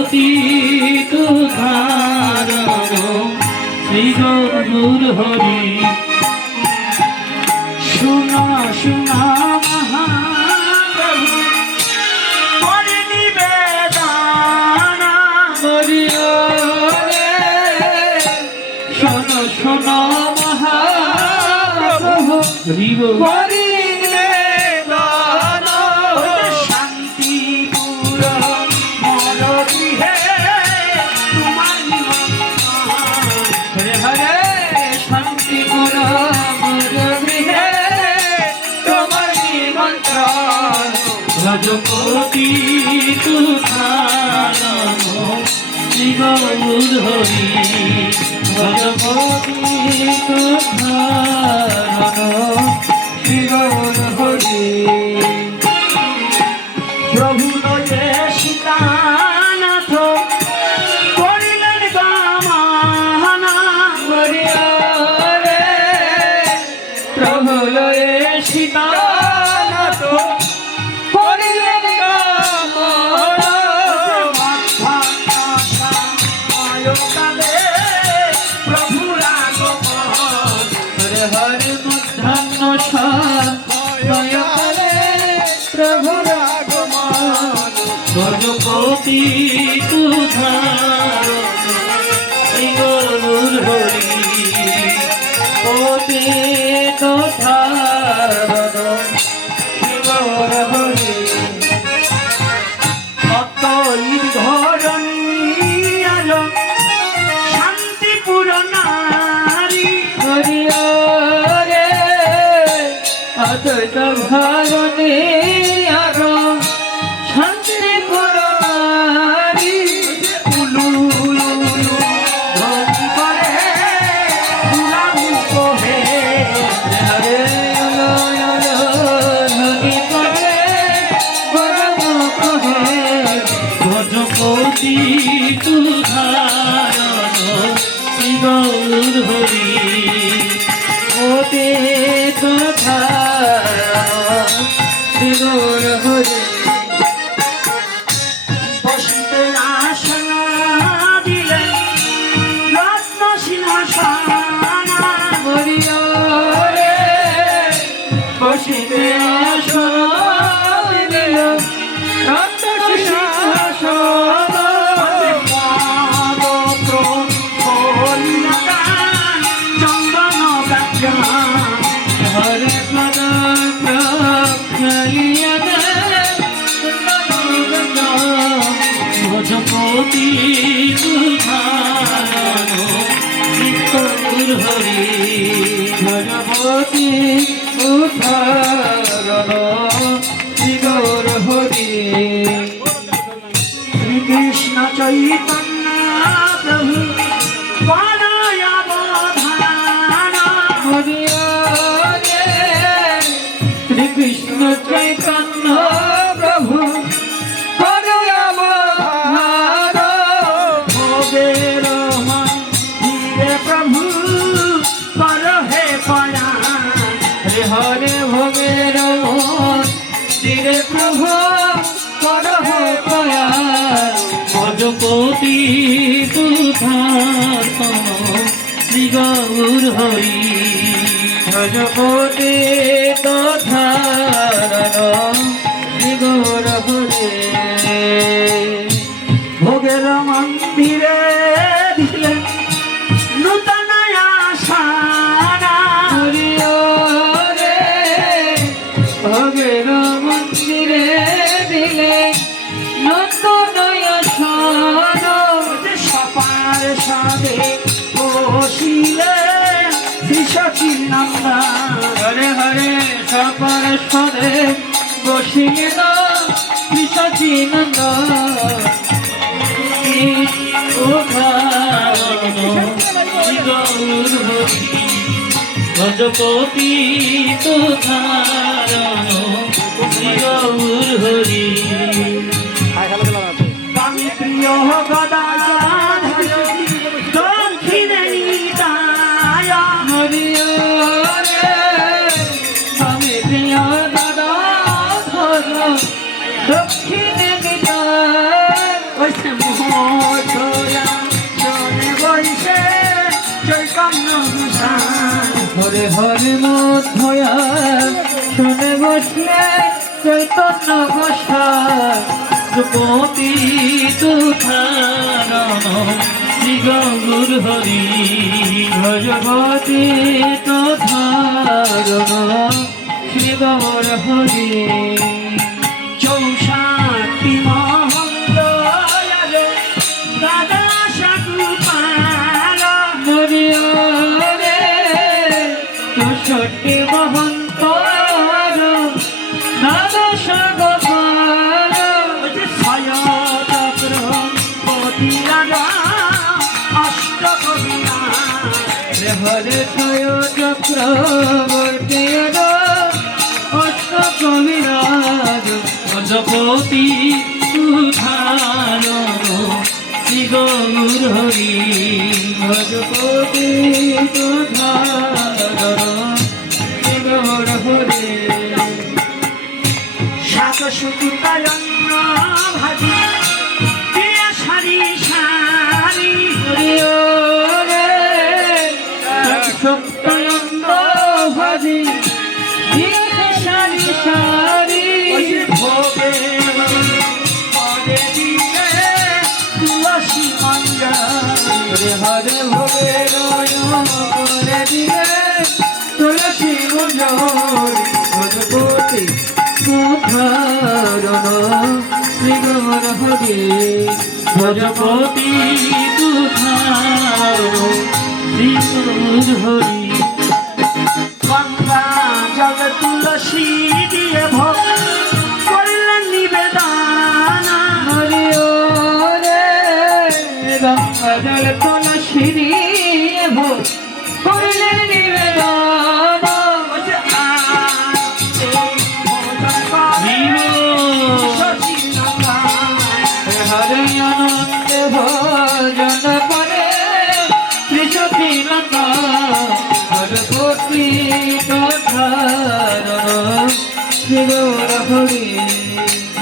পতিত ধারণ শ্রী গৌর হরি। শুনো শুনো মহাপ্রভু করে নিবেদন, হরিও রে শোনো শোনো মহাপ্রভু হরি হরি শান্তিপুর মর গৃহে তোমার হরে হরে শান্তিপুর মোর গৃহে তোমার নিমন্ত্রণ। ভজপতি তুধারণ শ্রী গৌর হরি। ভজপতি তুধারণ শ্রী গৌর হরি। প্রভু লয়ে সীতানাথ করিলেন গমন, হরিও রে প্রভু লয়ে সীতানাথ করিলেন গমন। কালে প্রভুর আগমন, হরে হরে মধ্যাহ্ন সময়কালে প্রভুর আগমন। ভজপতি তুধারণ শ্রী গৌর হরি। পতিত ধারণ শ্রী গৌর হরি। অতইর ধরণী আলো শান্তিপুর নারী, হরিও রে অদ্বৈত ধারণে আরো শান্তিপুর নারী। উলু উলু ধ্বনি করে উলামু কহে, হরে আলো আলো ধ্বনি করে পরম কহে। ভজপতি তুধারণ শ্রী গৌর হরি। পতিত ধারণ শ্রী গৌর হরি। বসিতে আসন দিলেন রত্ন সিংহাসন, হরিও রে বসিতে আসন দিল রত্ন সিংহাসন। পদত্র হরিণাকার চন্দন ব্যাখ্যান, হরে পদ প্রক্ষালিয়া দে ভজপতি তুধারণ শ্রী গৌর হরি। ভজপতি তুধারণ শ্রী গৌর হরি। শ্রীকৃষ্ণ চৈতন্য প্রভু পদয়াবধান, হরিও রে শ্রীকৃষ্ণ চৈতন্য প্রভু পদয়াবধান। ভোগের মন্দিরে প্রভু করহে পরাণ, হরে হরে ভোগের মন্দিরে প্রভু করহ প্রয়াণ। ভজপতি তুধারণ শ্রী গৌর হরি। ভজপতি তুধারণ শ্রী গৌর হরি। ভোগের মন্দিরে দিলেন নূতন আশান, হরিও রে ভোগের মন্দিরে দিলে নতুন আসন। সপার সাদে বসিলেন শ্রী সচিনন্দন, হরে হরে সপর সরে বসিল শ্রী সচিনন্দন। শ্রী গৌর হরি। ভজপতি তুধারণ শ্রী গৌর হরি। স্বামী প্রিয় গদাধর দক্ষিণে নিতায়, হরিও রে স্বামী প্রিয় দাদা ধর দক্ষিণে নিতায়। মোহ হরে হরে মধ্যয়া শুনে বসলে চৈতন্য গোসাই ধ্রুপদী তুধারণ শ্রী গৌর হরি ভজপতি তুধারণ শ্রী গৌর হরি চৌষট্টি মহন্ত দাদা সাধু পাল হরিয়রে চৌষট্টি মহন্ত দ্বাদশ গোপাল ছয় চক্র পতিরাজা অষ্ট কবিরা হরে ছয় চক্রবর্তী অষ্ট কবিরাজ ভজপতি তুধারণ শ্রী গৌর হরি ভজপতি তুধারণ শ্রী গৌর হরি সাত সুতায়ন্ন ভাজি প্রিয়া সারি সারি হরিয়রে সত্যয়ন্দ ভাজি সারি সারি ভোগে পরে দিলে তুলসী মঞ্জরি হরে ভোগে রয়ে দিলে তুলসী মঞ্জরি ভজপতি তুধারণ শ্রী গৌর হরি ভজপতি তুধারণ শ্রী গৌর হরি গঙ্গা জল তুলসী দিয়ে ভোগ করলেন নিবেদন হরি রে গঙ্গা জল তুলসী দিয়ে ভোগ করিলেন নিবেদন হরে আনন্দে ভজন করে ত্রিশতি নন্দা ভজপতি তুধারণ শ্রী গৌর হরি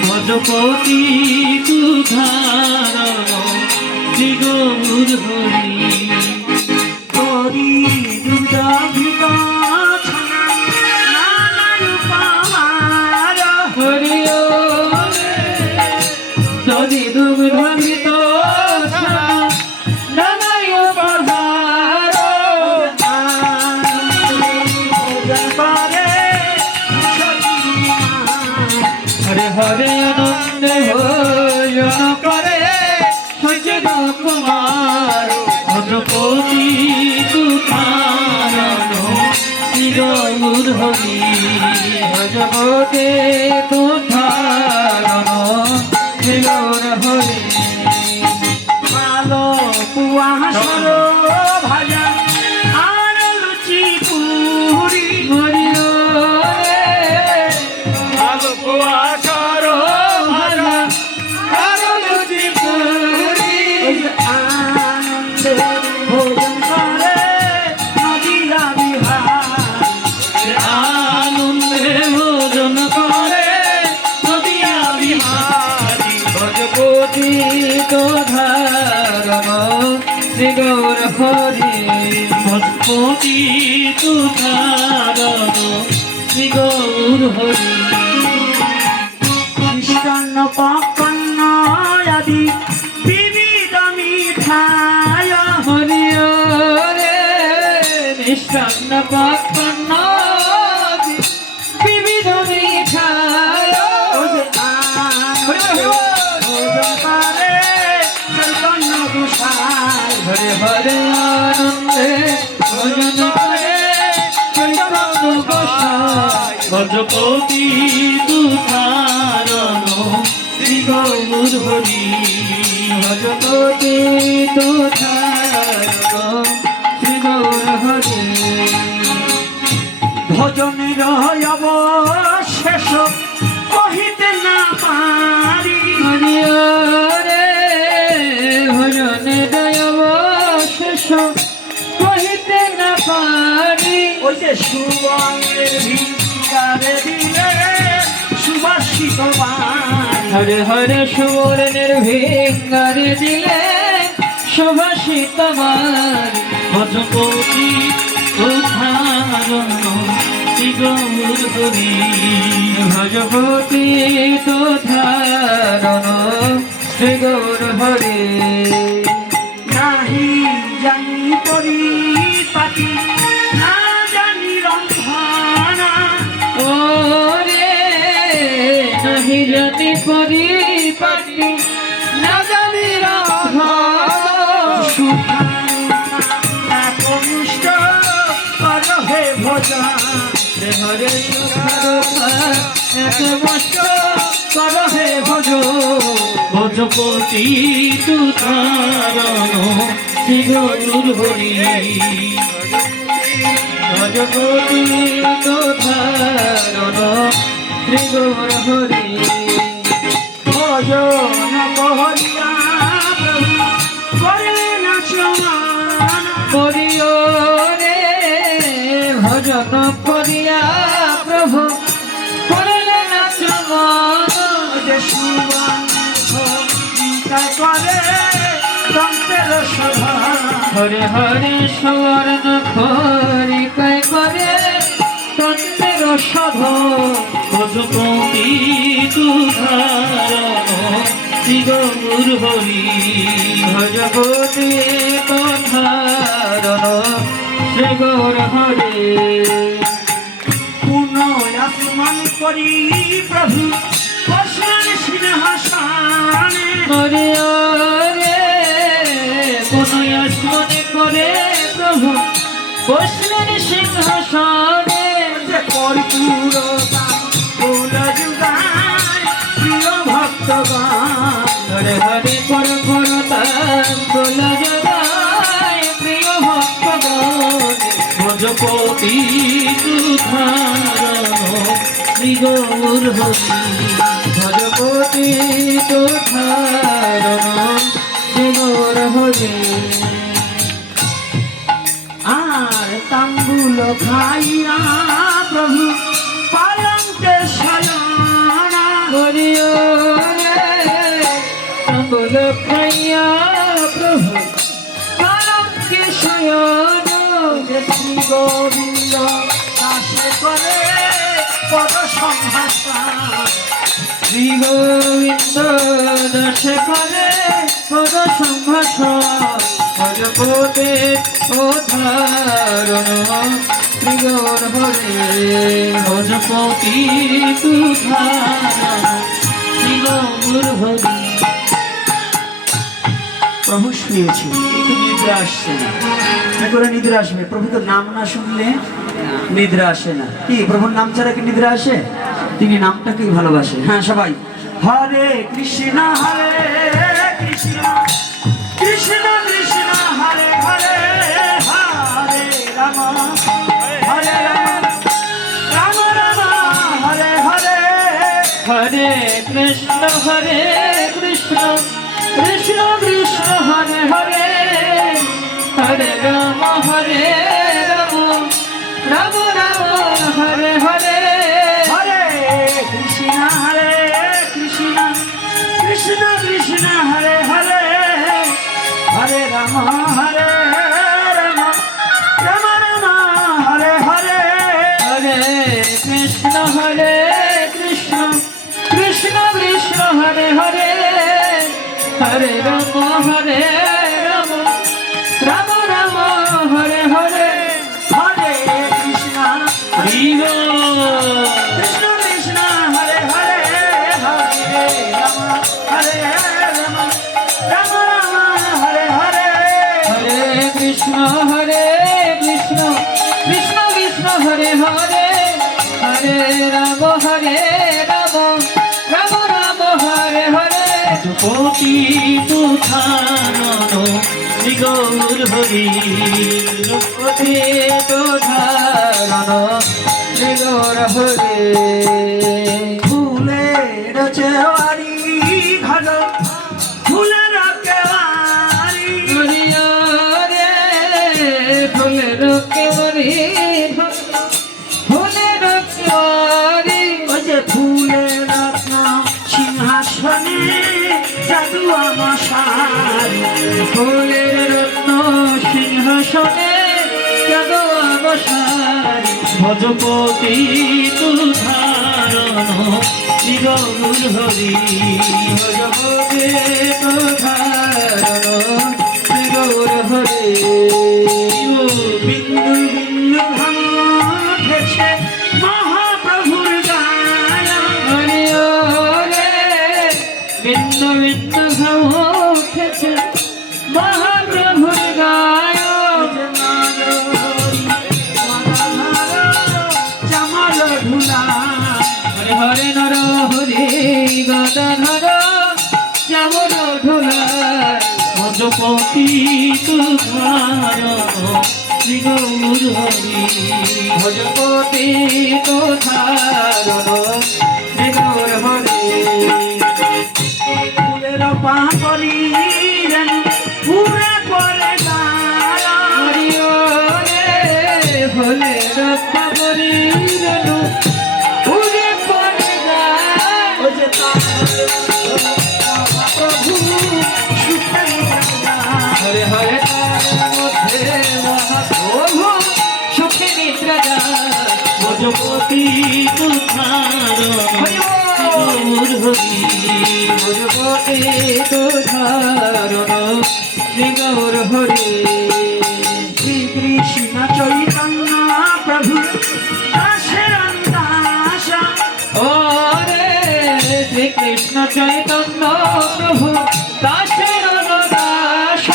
ভজপতি তুধারণ শ্রী গৌর হরি হরি দুগ্ধ ঘৃত ছানা নানা রূপমার হরি যদি দুগ্ধ ঘৃত নানায় পধার ভোজন করে হরে হরে আনন্দে ভজন করে সচিন কুমার ভজপতি তুধারণ শ্রী গৌর হরি ভজপতি তুধারণ শ্রী গৌর হরি ভালো কুয়াশার ভাজা আর লুচি পুরি হরিয়রে ভালো কুয়াশার ভাজা আরো লুচি পুরি আনন্দে ভোজন করে নদীরা বিহার আনন্দে ভোজন করে নদিয়া বিহারী ভজপতি তুধারণ শ্রী গৌর হরি ভজপতি তুধারণ শ্রী গৌর হরি কৃষ্ণ পকন্ন আদি বিবিধ মিঠায় হরিয়রে নিষ্কান্ন পাপন্ন বিবিধ মিঠায় ভোজন করে চৈতন্য গোসাই হরে হরে আনন্দে ভজন করে চৈতন্য গোসাই ভজপতি তুধারণ শ্রী গৌর হরি ভজপতি তুধারণ শ্রী গৌর হরি ভোজনের অবশেষ কহিতে না পারি হরিয়রে ভজনে দয়াবশেষ কহিতে না পারি ওই যে সুবর্ণের ভিকারে দিলে সুবাসিত বাণী হরে হরে সুবর্ণের ভিঙ্গারে দিলে সুভাষিত ভজপতি উদ্ধার ধারণ শ্রী গৌর হরি ভজপতি তো ধারণ শ্রী গৌর হরি নাহি জানি পরিপাটি না জানি রন্ধনা ওরে নাহি জানি পরিপাটি না জানি কনিষ্ঠ কর হে ভজন হরে একমষ্ট কর হে ভজ ভজপতি তু ধারণ শ্রী গৌর হরি ভজপতি তো ধারণ শ্রী গৌর হরি ভজন করিয়া প্রভু করে নাচমান করিও রে ভজন করিয়া প্রভু করলে নাচমন যে সুবান চিন্তা করে তন্ত্রের সভা হরে হরে স্বর্ণ খরি কয় করে তন্ত্রের সভ ভজপতি তু ধারণ শ্রী গৌর হরি ভজপতি তো ধারণ শ্রী গৌর হরে পুনঃ আসমান করি প্রভু বসলেন সিংহাসনে হরিও রে কোন আসমনে করে প্রভু বসলেন সিংহাসনে যে কর্পূর ফুল যুগায় প্রিয় ভক্তগণ হরে হরে পর পর তাম্বুল জগায় প্রিয় ভক্তগণ ভজপতি তু ধারণ শ্রী গৌর হরি ভজপতি তো ধারণ শ্রী গৌর হরে আর তাম্বুল খাইয়া প্রভু পালঙ্কে শয়না হরিও রে তাম্বুল খাইয়া প্রভু পালঙ্কে শয়ন যে শ্রী গোবিন্দ দাসে করে পদ সংহাসন শ্রী গোবিন্দ দাস করে পদ সংভাষণ ভজপতি ও ধারণ শ্রী গৌর হরে ভজপতি তু ধারণ শ্রী গৌর হরি প্রভু শুয়েছি কিন্তু নিদ্রা আসছে না কি করে নিদ্রা আসবে প্রভু তো নাম না শুনলে নিদ্রা আসে না কি প্রভুর নাম ছাড়া কি নিদ্রা আসে তিনি নামটাকেই ভালোবাসে হ্যাঁ সবাই হরে কৃষ্ণ কৃষ্ণ কৃষ্ণ কৃষ্ণ হরে হরে হরে রাম হরে রাম রাম রাম হরে হরে হরে কৃষ্ণ কৃষ্ণ কৃষ্ণ হরে হরে হরে রাম রাম রাম হরে হরে হরে কৃষ্ণ কৃষ্ণ কৃষ্ণ কৃষ্ণ হরে হরে হরে রাম রাম রাম রাম হরে হরে হরে কৃষ্ণ কৃষ্ণ কৃষ্ণ কৃষ্ণ হরে হরে হরে রাম রাম রাম রাম হরে হরে হরে কৃষ্ণ হরিব কৃষ্ণ কৃষ্ণ হরে হরে হরে রাম রাম রাম রাম হরে হরে হরে কৃষ্ণ কৃষ্ণ কৃষ্ণ কৃষ্ণ হরে হরে হরে রাম রাম রাম হরে হরে ভজপতি তু ধারণ শ্রী গৌর হরি ভজপতি তো ধারণ শ্রী গৌর হরে ফুলের চেওয়ারি ঘর ফুলের কেওয়ারি হরিয়া রে ফুলের কেবরি ফুলের কেবরি ওই যে ফুলের রত্ন সিংহাসনে জাদু আমশার ফুলের রত্ন সিংহাসনে যাদব সারি ভজপতি তুধারণ শ্রী গৌর হরি ভজপতি তুধারণ শ্রী গৌর হরি বিন্দু বিন্দু ভাঙছে মহাপ্রভুর গায়া হরি রে বিন্দু বিন্দু ঘাও খেছে মহাপ্রভুর গায় চামাল ধুলা হরে হরে নর হরি গদাধর শ্যামল ঢোলার ভজপতি তুধারণ শ্রী গৌর হরি ভজপতি তুধারণ শ্রী গৌর হরি ফুলের পা করি পুরা করে দাঁড়া হরি রে ভোলে রক্ষা করি রেণু উড়ে পড়ে যায় ও যে প্রভু সুখে হরে হরে তার মধ্যে মহাপ্রভু সুখে নিদ্রা যায় ভজপতি তুধারণ গৌর হরি ভজপতি তুধারণ শ্রী গৌর হরি শ্রী কৃষ্ণ চৈতন্য প্রভু দাসের দাস ও রে শ্রীকৃষ্ণ চৈতন্য প্রভু দাসের দাস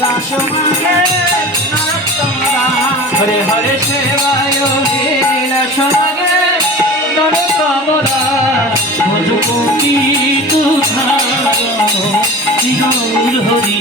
দাস মাগে নরোত্তম দাস হরে হরে সেবায় লীলাস লাগে নরোত্তম দাস ভজপতি তুধারণ শ্রী গৌর হরি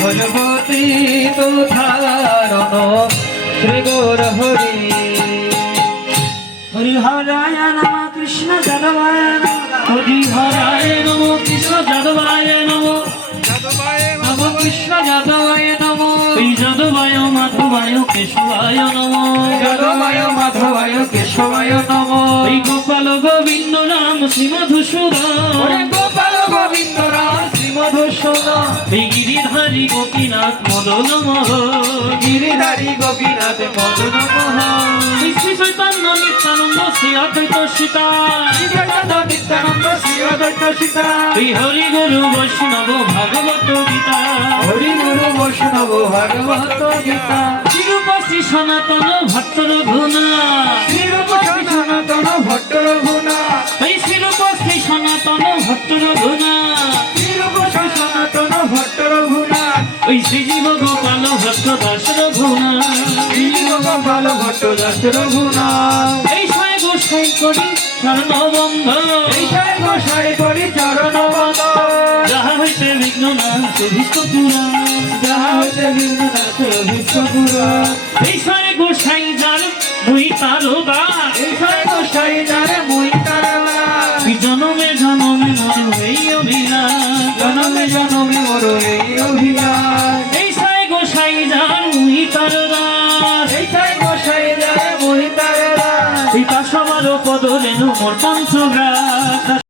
ভজপতি তুধারণ শ্রী গৌর হরি হরি হরায় নম কৃষ্ণ যাদবায় হরি হরায় নম কৃষ্ণ যাদবায় নম নম কৃষ্ণ যাদবায় নম এই যাদবায় মাধবায় কেশবায় নম যাদবায় মাধবায় কেশবায় নম এই গোপাল গোবিন্দ নাম শ্রী মধুসূদন গোপাল গোবিন্দ রাম শ্রী মধুসূদন এই গিরিধারী গোপীনাথ মদন মোহন গিরিধারী গোপীনাথ মদন মোহন শ্রী চৈতন্য নিত্যানন্দ শ্রী অদ্বৈত সীতা নিত্যানন্দ শ্রী অদ্বৈত সীতা এই হরি গুরু বৈষ্ণব ভাগবত গীতা হরি গুরু বৈষ্ণব ভাগবত গীতা শ্রীরূপ শ্রী সনাতন ভট্ট রঘুনা শ্রীরূপ শ্রী সনাতন ভট্ট রঘুনা এই শ্রীরূপ শ্রী সনাতন ভট্ট রঘুনা শ্রীরূপ শ্রী সনাতন ভট্ট রঘুনা ওই শ্রীজীব গোপাল ভট্ট দাস রঘুনা শ্রীজীব গোপাল ভট্ট দাস রঘুনা এই ছয় গোসাই করি চরণ বন্ধ এই ছয় গোসাই করি চরণ বন্ধ যাহা হইতে বিঘ্ন না অভিষ্ট পুরা যাহা হইতে বিঘ্ন না অভিষ্ট পুরা এই ছয় গোসাই যার মুই তারো দাস এই ছয় গোসাই যার মুই তারো দাস জনমে জনমে মর এই অভিলাষ জনমে জনমে মর এই অভিলাষ এই ছয় গোসাই যার মুই তারো দাস এই ছয় গোসাই যার মুই তারো দাস পিতা সবার পদ রেণু মোর পঞ্চগ্রাস